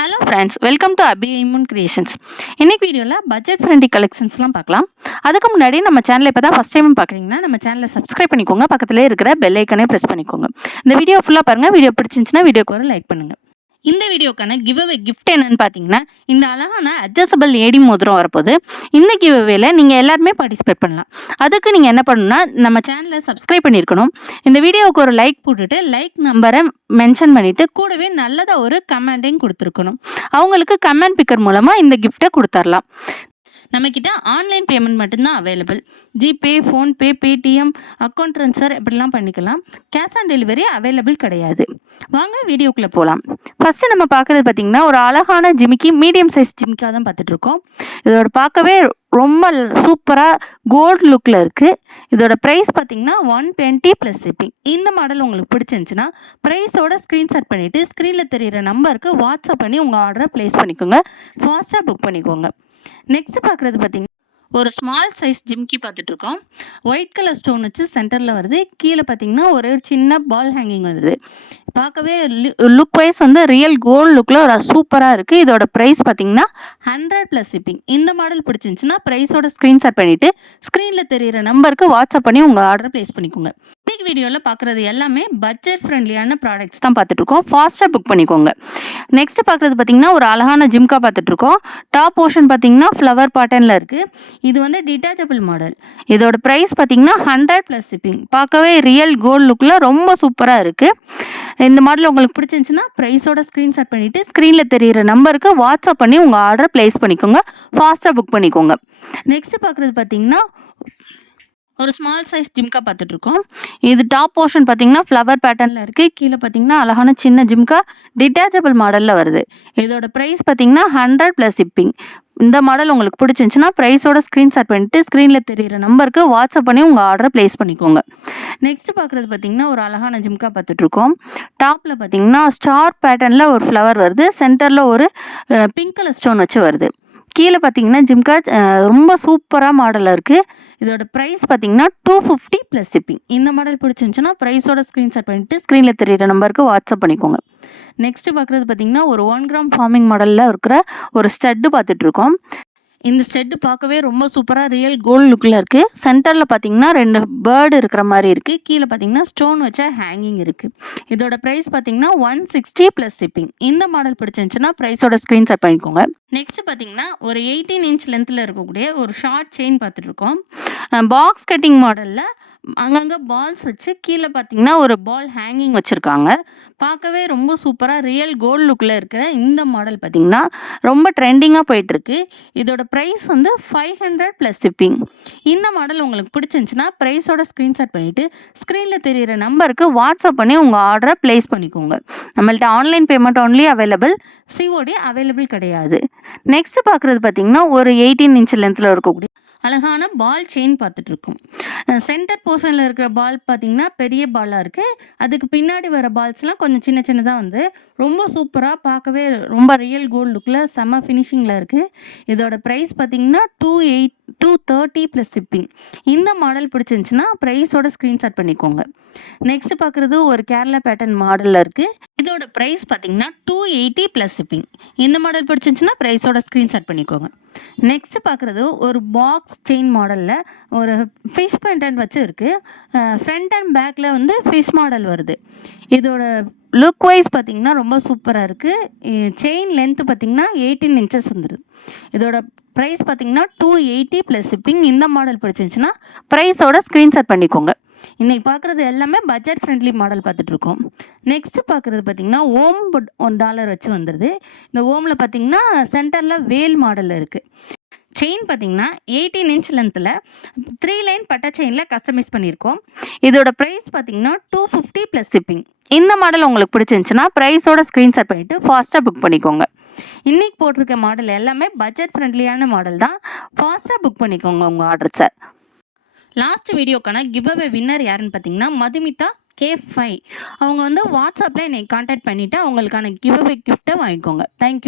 Hello friends, welcome to Abi immune creations. இன்னைக்கு வீடியோவில் budget friendly கலெக்ஷன்ஸ்லாம் பார்க்கலாம். அதுக்கு முன்னாடி நம்ம சேனலை இப்போ தான் ஃபஸ்ட் டைம் பார்க்குறீங்கன்னா நம்ம சேனலை சப்ஸ்கிரைப் பண்ணிக்கோங்க. பக்கத்திலே இருக்கிற பெல் ஐக்கனே ப்ரெஸ் பண்ணிக்கோங்க. இந்த வீடியோ ஃபுல்லாக பாருங்கள். வீடியோ பிடிச்சிருந்துச்சுன்னா வீடியோக்கு ஒரு லைக் பண்ணுங்கள். இந்த வீடியோக்கான கிவ்அவே கிஃப்ட் என்னன்னு பார்த்தீங்கன்னா, இந்த அழகான அட்ஜஸ்டபிள் ஏடி மோதிரம் வரப்போகுது. இந்த கிவ்அவேல நீங்கள் எல்லாருமே பார்ட்டிசிபேட் பண்ணலாம். அதுக்கு நீங்கள் என்ன பண்ணணும்னா, நம்ம சேனலை சப்ஸ்கிரைப் பண்ணியிருக்கணும். இந்த வீடியோவுக்கு ஒரு லைக் போட்டுட்டு லைக் நம்பரை மென்ஷன் பண்ணிவிட்டு கூடவே நல்லதாக ஒரு கமெண்ட்டையும் கொடுத்துருக்கணும். அவங்களுக்கு கமெண்ட் பிக்கர் மூலமாக இந்த கிஃப்ட்டை கொடுத்துர்லாம். நம்மக்கிட்ட ஆன்லைன் பேமெண்ட் மட்டும்தான் available. GPay, PhonePe, Paytm, account transfer இப்படிலாம் பண்ணிக்கலாம். கேஷ் ஆன் டெலிவரி அவைலபிள் கிடையாது. வாங்க வீடியோக்குள்ளே போகலாம். ஃபஸ்ட்டு நம்ம பார்க்குறது பார்த்திங்கன்னா, ஒரு அழகான ஜிமிக்கி, மீடியம் சைஸ் ஜிமிக்காக தான் பார்த்துட்ருக்கோம். இதோட பார்க்கவே ரொம்ப சூப்பராக கோல்டு லுக்கில் இருக்குது. இதோட ப்ரைஸ் பார்த்திங்கன்னா 120 + ஷிப்பிங். இந்த மாடல் உங்களுக்கு பிடிச்சிருந்துச்சுன்னா ப்ரைஸோட ஸ்க்ரீன்ஷாட் பண்ணிவிட்டு ஸ்க்ரீனில் தெரிகிற நம்பருக்கு வாட்ஸ்அப் பண்ணி உங்கள் ஆர்டரை ப்ளேஸ் பண்ணிக்கோங்க. ஃபாஸ்ட்டாக புக் பண்ணிக்கோங்க. நெக்ஸ்ட் பார்க்குறது பார்த்தீங்கன்னா, ஒரு ஸ்மால் சைஸ் ஜிம்கி பார்த்துட்ருக்கோம். ஒயிட் கலர் ஸ்டோன் வச்சு சென்டரில் வருது. கீழே பார்த்தீங்கன்னா ஒரு சின்ன பால் ஹேங்கிங் வருது. பார்க்கவே லுக் வைஸ் வந்து ரியல் கோல்டு லுக்கில் ஒரு சூப்பராக இருக்குது. இதோட ப்ரைஸ் பார்த்தீங்கன்னா 100 + ஷிப்பிங். இந்த மாடல் பிடிச்சிருந்துச்சுன்னா ப்ரைஸோட ஸ்க்ரீன்ஷாட் பண்ணிவிட்டு ஸ்க்ரீனில் தெரிகிற நம்பருக்கு வாட்ஸ்அப் பண்ணி உங்கள் ஆர்டரை ப்ளேஸ் பண்ணிக்கோங்க. இன்னைக்கு வீடியோவில் பார்க்குறது எல்லாமே பட்ஜெட் ஃப்ரெண்ட்லியான ப்ராடக்ட்ஸ் தான் பார்த்துட்ருக்கோம். ஃபாஸ்ட்டாக புக் பண்ணிக்கோங்க. நெக்ஸ்ட் பார்க்குறது பார்த்தீங்கன்னா, ஒரு அழகான ஜிம்கா பார்த்துட்ருக்கோம். டாப் போர்ஷன் பார்த்தீங்கன்னா ஃப்ளவர் பேட்டர்னில் இருக்குது. இது வந்து டிட்டாச்சபிள் மாடல். இதோட ப்ரைஸ் பார்த்தீங்கன்னா 100 + ஷிப்பிங். பார்க்கவே ரியல் கோல்டு லுக்கில் ரொம்ப சூப்பராக இருக்குது. இந்த மாடல் உங்களுக்கு பிடிச்சிருந்துச்சுன்னா ப்ரைஸோட ஸ்க்ரீன்ஷாட் பண்ணிவிட்டு ஸ்க்ரீனில் தெரிகிற நம்பருக்கு வாட்ஸ்அப் பண்ணி உங்கள் ஆர்டரை ப்ளேஸ் பண்ணிக்கோங்க. ஃபாஸ்ட்டாக புக் பண்ணிக்கோங்க. நெக்ஸ்ட் பார்க்குறது பார்த்தீங்கன்னா, ஒரு ஸ்மால் சைஸ் ஜிம்கா பார்த்துட்ருக்கோம். இது டாப் போர்ஷன் பார்த்தீங்கன்னா ஃப்ளவர் பேட்டர்னில் இருக்குது. கீழே பார்த்தீங்கன்னா அழகான சின்ன ஜிம்கா டிட்டாச்சபிள் மாடலில் வருது. இதோட ப்ரைஸ் பார்த்தீங்கன்னா 100 + ஷிப்பிங். இந்த மாடல் உங்களுக்கு பிடிச்சிருந்துச்சுன்னா ப்ரைஸோட ஸ்க்ரீன்ஷாட் பண்ணிவிட்டு ஸ்க்ரீனில் தெரிகிற நம்பருக்கு வாட்ஸ்அப் பண்ணி உங்கள் ஆர்டரை ப்ளேஸ் பண்ணிக்கோங்க. நெக்ஸ்ட் பார்க்குறது பார்த்தீங்கன்னா, ஒரு அழகான ஜிம்கா பார்த்துட்ருக்கோம். டாப்பில் பார்த்தீங்கன்னா ஸ்டார் பேட்டர்னில் ஒரு ஃப்ளவர் வருது. சென்டரில் ஒரு பிங்க் கலர் ஸ்டோன் வச்சு வருது. கீழே பார்த்தீங்கன்னா ஜிம்கா ரொம்ப சூப்பராக மாடலில் இருக்குது. இதோட ப்ரைஸ் பார்த்தீங்கன்னா 250 + ஷிப்பிங். இந்த மாடல் பிடிச்சிருந்துச்சுன்னா ப்ரைஸோட ஸ்க்ரீன்ஷாட் பண்ணிவிட்டு ஸ்க்ரீனில் தெரிகிற நம்பருக்கு வாட்ஸ்அப் பண்ணிக்கோங்க. நெக்ஸ்ட் பார்க்குறது பார்த்தீங்கன்னா, ஒரு 1 கிராம் ஃபார்மிங் மாடலில் இருக்கிற ஒரு ஸ்டட்டு பார்த்துட்ருக்கோம். இந்த ஸ்டெட்டு பார்க்கவே ரொம்ப சூப்பராக ரியல் கோல்டு லுக்கில் இருக்குது. சென்டரில் பார்த்தீங்கன்னா 2 பேர்டு இருக்கிற மாதிரி இருக்குது. கீழே பார்த்தீங்கன்னா ஸ்டோன் வச்ச ஹேங்கிங் இருக்குது. இதோட ப்ரைஸ் பார்த்தீங்கன்னா 160 + ஷிப்பிங். இந்த மாடல் பிடிச்சிருந்துச்சுன்னா ப்ரைஸோட ஸ்க்ரீன்ஷாட் பண்ணிக்கோங்க. நெக்ஸ்ட் பார்த்தீங்கன்னா, ஒரு 18 இன்ச் லென்த்தில் இருக்கக்கூடிய ஒரு ஷார்ட் செயின் பார்த்துட்ருக்கோம். பாக்ஸ் கட்டிங் மாடலில் அங்கங்கே பால்ஸ் வச்சு கீழே பார்த்தீங்கன்னா ஒரு பால் ஹேங்கிங் வச்சுருக்காங்க. பார்க்கவே ரொம்ப சூப்பராக ரியல் கோல்டு லுக்கில் இருக்கிற இந்த மாடல் பார்த்தீங்கன்னா ரொம்ப ட்ரெண்டிங்காக போயிட்டுருக்கு. இதோட ப்ரைஸ் வந்து 500 + ஷிப்பிங். இந்த மாடல் உங்களுக்கு பிடிச்சிருந்துச்சுன்னா ப்ரைஸோட ஸ்க்ரீன்ஷாட் பண்ணிவிட்டு ஸ்க்ரீனில் தெரிகிற நம்பருக்கு வாட்ஸ்அப் பண்ணி உங்கள் ஆர்டரை ப்ளேஸ் பண்ணிக்கோங்க. நம்மள்ட்ட online payment only available. COD available கிடையாது. நெக்ஸ்ட் பார்க்குறது பார்த்தீங்கன்னா, ஒரு 18 இன்ச் லென்த்தில் இருக்கக்கூடிய அழகான பால் செயின் பார்த்துட்ருக்கோம். சென்டர் போர்ஷனில் இருக்கிற பால் பார்த்திங்கன்னா பெரிய பாலாக இருக்குது. அதுக்கு பின்னாடி வர பால்ஸ்லாம் கொஞ்சம் சின்ன சின்னதாக வந்து ரொம்ப சூப்பராக பார்க்கவே ரொம்ப ரியல் கோல்டு லுக்கில் செம்ம ஃபினிஷிங்கில் இருக்குது. இதோட ப்ரைஸ் பார்த்திங்கன்னா 230 + ஷிப்பிங். இந்த மாடல் பிடிச்சிருந்துச்சுன்னா ப்ரைஸோட ஸ்க்ரீன்ஷாட் பண்ணிக்கோங்க. நெக்ஸ்ட் பார்க்குறது ஒரு கேரளா பேட்டர்ன் மாடலில் இருக்குது. இதோட ப்ரைஸ் பார்த்திங்கன்னா 280 + ஷிப்பிங். இந்த மாடல் பிடிச்சிருந்துச்சுன்னா ப்ரைஸோட ஸ்க்ரீன்ஷாட் பண்ணிக்கோங்க. நெக்ஸ்ட் பார்க்குறது ஒரு பாக்ஸ் செயின் மாடலில் ஒரு ஃபிஷ் பெண்டன்ட் வச்சு இருக்குது. ஃப்ரண்ட் அண்ட் பேக்கில் வந்து ஃபிஷ் மாடல் வருது. இதோட லுக் வைஸ் பார்த்திங்கன்னா ரொம்ப சூப்பராக இருக்குது. செயின் லென்த்து பார்த்திங்கன்னா 18 இன்ச்சஸ் வந்துடுது. இதோட ப்ரைஸ் பார்த்திங்கன்னா 280 + ஷிப்பிங். இந்த மாடல் பிடிச்சிருந்துச்சுன்னா ப்ரைஸோட ஸ்க்ரீன்ஷாட் பண்ணிக்கோங்க. இன்றைக்கி பார்க்குறது எல்லாமே பட்ஜெட் ஃப்ரெண்ட்லி மாடல் பார்த்துட்ருக்கோம். நெக்ஸ்ட்டு பார்க்குறது பார்த்திங்கன்னா ஓம் $1 வச்சு வந்துடுது. இந்த ஓமில் பார்த்திங்கன்னா சென்டரில் வேல் மாடலில் இருக்குது. செயின் பார்த்திங்கன்னா 18 இன்ச் லென்த்தில் 3 லைன் பட்டை செயினில் கஸ்டமைஸ் பண்ணியிருக்கோம். இதோட ப்ரைஸ் பார்த்திங்கன்னா 250 + ஷிப்பிங். இந்த மாடல் உங்களுக்கு பிடிச்சிருந்துச்சுன்னா ப்ரைஸோட ஸ்க்ரீன்ஷாட் பண்ணிவிட்டு ஃபாஸ்ட்டாக புக் பண்ணிக்கோங்க. இன்றைக்கி போட்டிருக்க மாடல் எல்லாமே பட்ஜெட் ஃப்ரெண்ட்லியான மாடல் தான். ஃபாஸ்ட்டாக புக் பண்ணிக்கோங்க உங்கள் ஆர்டர்ஸை. லாஸ்ட் வீடியோக்கான கிவ்அவே வின்னர் யாருன்னு பார்த்தீங்கன்னா, மதுமிதா K5. அவங்க வந்து வாட்ஸ்அப்பில் என்னை கான்டாக்ட் பண்ணிவிட்டு அவங்களுக்கான கிவ்அவே கிஃப்ட்டை வாங்கிக்கோங்க. தேங்க்யூ.